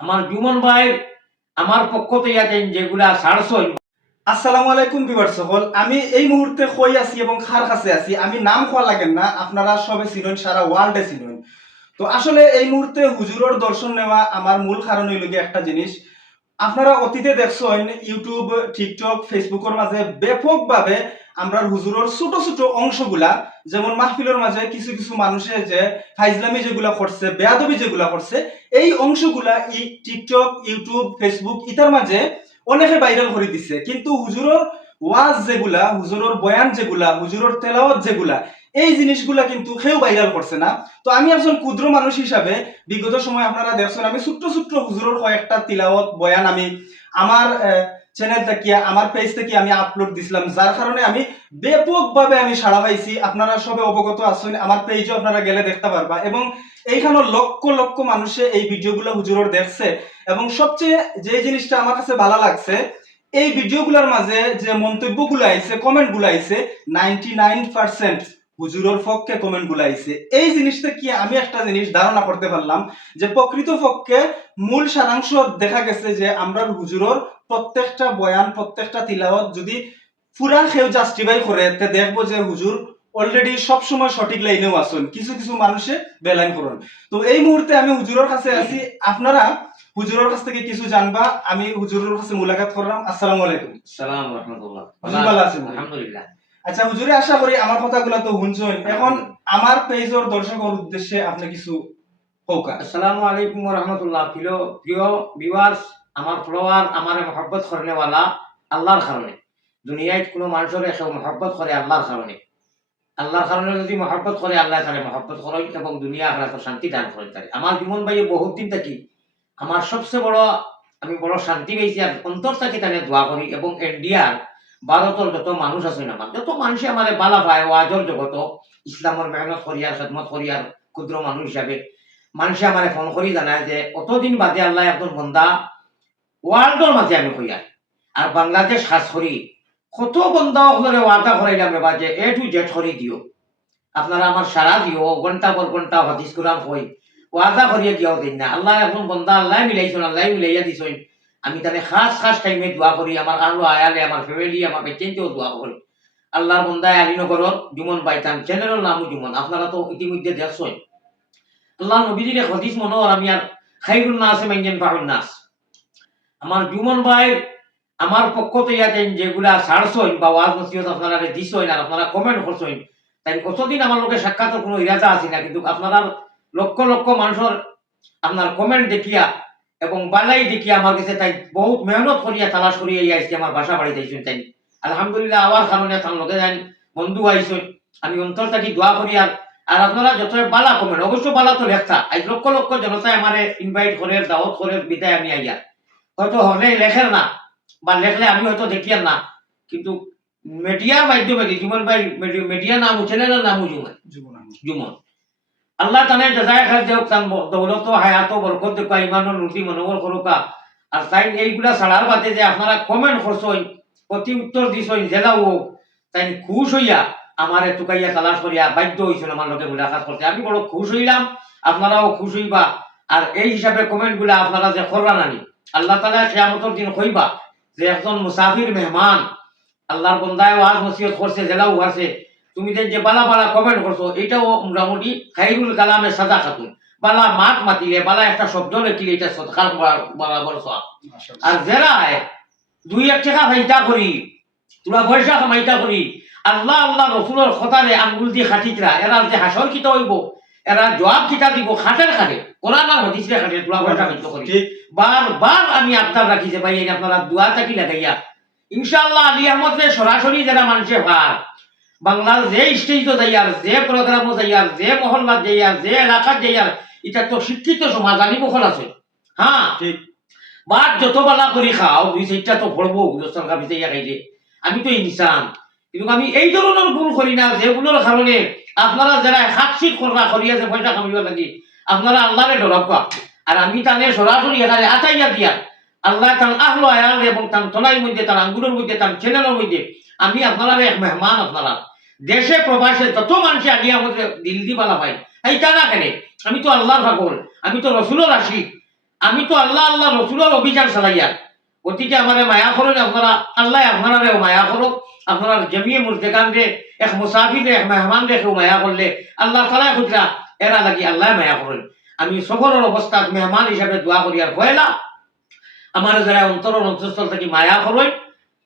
আমার জুমন ভাই আমার পক্ষ থেকে যেগুলা ছাড়ছই। আসসালামু আলাইকুম ভিউয়ার্স সকল, আমি এই মুহূর্তে কই আছি এবং খার কাছে আছি। আমি নাম খোয়া লাগেন না, আপনারা সবে চিনেন, সারা ওয়ার্ল্ডে চিনেন। তো আসলে এই মুহূর্তে হুজুরের দর্শন নেওয়া আমার মূল কারণ হইল গিয়ে একটা জিনিস। আপনারা অতীতে দেখছেন ইউটিউব, টিকটক, ফেসবুকের মাঝে ব্যাপকভাবে আমরা হুজুরের ছোট ছোট অংশগুলা, যেমন মাহফিলের মাঝে কিছু কিছু মানুষে যে ফাইজলামি যেগুলা করছে, বেয়াদবি যেগুলা করছে, এই অংশগুলা টিকটক, ইউটিউব, ফেসবুক ইতার মাঝে অনেকে ভাইরাল করে দিছে। কিন্তু হুজুরের ওয়াজ যেগুলা, হুজুরের বয়ান যেগুলা, হুজুরের তেলাওয়াত যেগুলা, এই জিনিসগুলা কিন্তু কেউ ভাইরাল করছে না। তো আমি একজন ক্ষুদ্র মানুষ হিসাবে বিগত সময় আপনারা দেখছেন আমি ছোট্ট ছোট্ট হুজুরের কয়েকটা তিলাওয়াত বয়ান আমি আমার চ্যানেল থেকে, আমার পেজ থেকে আমি আপলোড দিছিলাম, যার কারণে আমি ব্যাপকভাবে আমি সাড়া পাইছি। আপনারা সবে অবগত আছেন, আমার পেজও আপনারা গেলে দেখতে পারবা। এবং এইখানে লক্ষ লক্ষ মানুষে এই ভিডিওগুলো হুজুরের দেখছে। এবং সবচেয়ে যে জিনিসটা আমার কাছে ভালো লাগছে, এই ভিডিওগুলোর মাঝে যে মন্তব্যগুলো আইছে, কমেন্টগুলো আইছে, 99% হুজুরের পক্ষে কমেন্টগুলো আইছে। এই জিনিসটা কি আমি একটা জিনিস ধারণা করতে পারলাম যে প্রকৃত পক্ষে মূল সারাংশ দেখা গেছে যে আমরা হুজুরের প্রত্যেকটা বয়ান, প্রত্যেকটা তিলাওয়াত যদি পুরা কেউ জাস্টিফাই করে, তে দেখবো যে হুজুর অলরেডি সবসময় সঠিক লাইনেও আসুন, কিছু কিছু মানুষে বেলাইন করুন। তো এই মুহূর্তে আমি হুজুরের কাছে আছি, আপনারা হুজুরের কাছ থেকে কিছু জানবা। আমি হুজুরের কাছে মুলাকাত করলাম। আসসালামু আলাইকুম। সালাম রাহমাতুল্লাহ। হুজুর ভালো আছেন? আলহামদুলিল্লাহ। আচ্ছা হুজুরে, আশা করি আমার কথাগুলো তো শুনছেন। এখন আমার পেজের দর্শকের উদ্দেশ্যে আপনি কিছু হোকা। আসসালামু আলাইকুম ওয়া রাহমাতুল্লাহ। প্রিয় প্রিয় ভিউয়ার্স, আমার ফলোয়ার, আমারে মহব্বত করনেওয়ালা আল্লাহর কারণে। দুনিয়ায় কোনো মানুষের কেউ মহব্বত করে আল্লাহর কারণে। আল্লাহর কারণে যদি মহব্বত করে, আল্লাহ তারে মহব্বত করেন এবং দুনিয়া আখিরাতে শান্তি দান করেন তারে। আমার জীবন ভাই বহুত দিন থাকি আমার সবচেয়ে বড়, আমি বড় শান্তি পেয়েছি আর অন্তর থেকে তাকে দোয়া করি। এবং ইন্ডিয়ার ভারতের যত মানুষ আছে না, যত মানুষে আমার বালা পায় ওয়াজর জগত, ইসলামের মেহনত করিয়ার, খেদমত করিয়ার ক্ষুদ্র মানুষ হিসাবে মানুষে আমার ফোন করি জানায় যে অতদিন বাদে আল্লাহ একজন বন্দা ওয়ার্ল্ডের মাঝে আমি হইয়ার। আর বাংলাদেশ খাস করি কত বন্দা ওখানে ওয়াদা করাইলাম রে যে এ টু জেড করি দিও, আপনারা আমার সারা দিও, ঘন্টা পর ঘন্টা হাদিস কোরআন হই ওয়াদা করিয়া দিয়াও দিন না। আল্লাহ এখন বন্দা আল্লাহ মিলাইছেন, আল্লাহ মিলাইয়া দিছেন। আমি তাহলে খাস খাস টাইমে দোয়া করি, আমার আলো আয়ালে, আমার ফ্যামিলি, আমার বেচেনতেও দোয়া করি। আল্লাহর বন্দায় আলীনগরত জুমন বাইতান, চ্যানেলের নামও জুমন, আপনারা তো ইতিমধ্যে দেখছেন। আল্লাহ নবীজির এক হাদিস মনোহর, আমি আর খাইরুন নাস মাইয়ান ফাউন নাস। আমার জুমন ভাই আমার পক্ষ থেকে যেগুলা ছাড়ছই বা ওয়াজ নসিহত আপনারা দিছই আর আপনারা কমেন্ট করছই, তাই কতদিন আমার লোকের সাক্ষাতের কোনো ইরাদা আছে না, কিন্তু আপনারা লক্ষ লক্ষ মানুষের আপনার কমেন্ট দেখিয়া এবং বালাই দেখিয়া আমার কাছে তাই বহুত মেহনত করিয়া তালাশ করিয়া আইসি, আমার বাসা বাড়ি যাইছেন। তাই আলহামদুলিল্লাহ আওয়ার কারণে তার লোকে যাই বন্ধু আইসই, আমি অন্তর থাকি দোয়া করি। আর আর আপনারা যত বালা কমেন্ট, অবশ্য বালা তো লেখা, আজ লক্ষ লক্ষ জনতায় আমার ইনভাইট করে, দাওয়াত করে, বিদায় আমি আইয়া হয়তো হলে লেখেন না বা লেখলে আমি হয়তো দেখিয়ার না, কিন্তু মিডিয়ার মাধ্যমে জুমন ভাই মিডিয়া নাম চ্যানেলের নামও জুমন। আল্লাহ তানে জাযায়ে খাস দেওক, তান দৌলত হায়াত বরকত দেকা, ইমানের নুতি মনোবল করুকা। আর তাই এইগুলা ছাড়ার বাদে যে আপনারা কমেন্ট করছই, প্রতি উত্তর দিছই, জেলা হোক, তাই খুশ হইয়া আমার টুকাইয়া তালাশ করিয়া বাধ্য হইছেন আমার লোকে মুলাকাত করতে। আমি বড় খুশ হইলাম, আপনারাও খুশ হইবা। আর এই হিসাবে কমেন্ট গুলা আপনারা যে করলা নানি, আল্লাহ তাআলা কিয়ামতের দিন কইবা যে একজন মুসাফির মেহমান আল্লাহর বন্দায় ওয়াজ নসিহত করছে, জেলাও আছে, তুমি যে বালা বালা কমেন্ট করছো, এটাও মোটামুটি খাইরুল কালামে সাদা খাতুন। বালা মাত মাতিলে, বালা একটা শব্দ লেখিলে, এটা সৎকার বরাবর সওয়াব। আর যারা দুই এক টাকা ফাইটা করি, তোরা পয়সা কামাইটা করি, আল্লাহ আল্লাহ রসুলের কথারে আঙ্গুল দিয়ে খাটিকরা, এরা যে হাসর কিতা হইব, এরা জবাব কিতা দিব খাটের খাটে, কোরআন আর হাদিসে খাটে, তোরা পয়সা খাইতে করি। বারবার আমি আবদার রাখি যে ভাই আপনারা দোয়া থাকি লাগাইয়া ইনশাআল্লাহ আলী আহমদে সরাসরি যারা মানুষে ভার বাংলার যে স্টেজও যাইয়ার, যে প্রোগ্রামও যাইয়ার, যে মহল্লাত যাইয়ার, যে এলাকাত যাইয়ার, এটা তো শিক্ষিত সমাজ, আলী মহল আছে। হ্যাঁ ঠিক, বাদ যত বালা করি খাও, দুই চারটা তো পড়বো সরকার ভিতরে খাইলে, আমি তো ইনসান। কিন্তু আমি এই ধরনের ভুল করি না, যে ভুলের কারণে আপনারা যারা হাতশিট করিয়া যে পয়সা কামাইবা লাগি, আপনারা আল্লাহরে ডরাবা। আর আমি তানে সরাসরি এখানে আতাইয়া দিয়া আল্লাহ তার আহলো আয়াল এবং তার তলাই মধ্যে, তার আঙ্গুলের মধ্যে, তার চ্যানেলের মধ্যে আমি আপনারা এক মেহমান। আপনারা দেশে প্রবাসে যত মানুষ আগে আমাদের দিল দি বালা পাই, এইটা না কেন, আমি তো আল্লাহর পাগল, আমি তো রসুলের আশিক। আমি তো আল্লাহ আল্লাহ রসুলের অভিযান চালাইয়ার, গতিকে আমার মায়া করেন আপনারা, আল্লাহ আপনারা মায়া করুক। আপনারা জমিয়ে মুর্দেকান রে এক মুসাফির এক মেহমান রে কেউ মায়া করলে আল্লাহ তালা খুচরা এরা লাগি আল্লাহ মায়া করেন। আমি সফরের অবস্থাত মেহমান হিসাবে দোয়া করি আর ভয়লা আমার যারা অন্তরের অন্তঃস্থল থেকে মায়া করেন,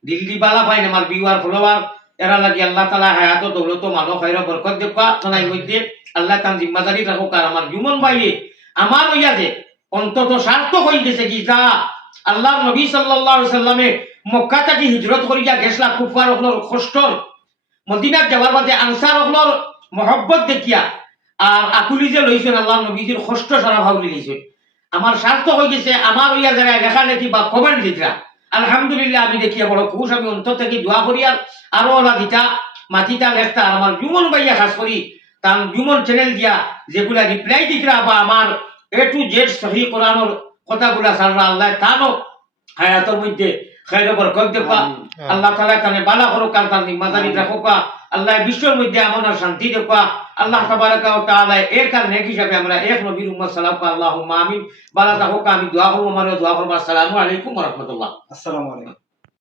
দিল্লি বালা পাইন আমার বিওয়ার ফলোয়ার এরা লাগি আল্লাহ তালা হায়াত দৌলত মানব খাইর বরকত দেখা তাই মধ্যে আল্লাহ তার জিম্মাদারি রাখুক। আর আমার জুমন ভাইয়ে আমার হইয়া যে অন্তত সার্থক হয়ে গেছে কি যা আল্লাহ নবী সাল্লাল্লাহু আলাইহি সাল্লামে মক্কা থেকে হিজরত করিয়া গেছলা কুফার হলর কষ্টর মদিনাত যাওয়ার বাদে আনসার হলর মহব্বত দেখিয়া আর আকুলি যে লইছেন আল্লাহ নবীজির কষ্ট সারা ভাবলি লইছেন। আমার সার্থক হয়ে গেছে। আমার হইয়া যারা লেখা লেখি বা কমেন্ট দিতরা আলহামদুলিল্লাহ আমি দেখিয়া বড় খুশ। আমি অন্তর থেকে দোয়া করি আর আরো ওলা দিতা মাতিতা লেখতা। আর আমার জুমন ভাইয়া খাস করি তার জুমন চ্যানেল দিয়া যেগুলা রিপ্লাই দিতরা বা আমার A to Z সহি কোরআনের কথাগুলা সাররা আল্লাহ তানো হায়াতের মধ্যে খাইর বরকত দেবা। আল্লাহ তাআলা তানে বালা করুক আর তার জিম্মাদারি রাখুক। আল্লাহ বিশ্বের মধ্যে আমন আর শান্তি দেবা। আল্লাহ তাবারাকা ওয়া তাআলা এর কারণে হিসাবে আমরা এক নবীর উম্মত সাল্লাল্লাহু আল্লাহুম্মা আমিন। বালা থাকুক। আমি দোয়া করব, আমার দোয়া করব। আসসালামু আলাইকুম ওয়া রাহমাতুল্লাহ। আসসালামু আলাইকুম।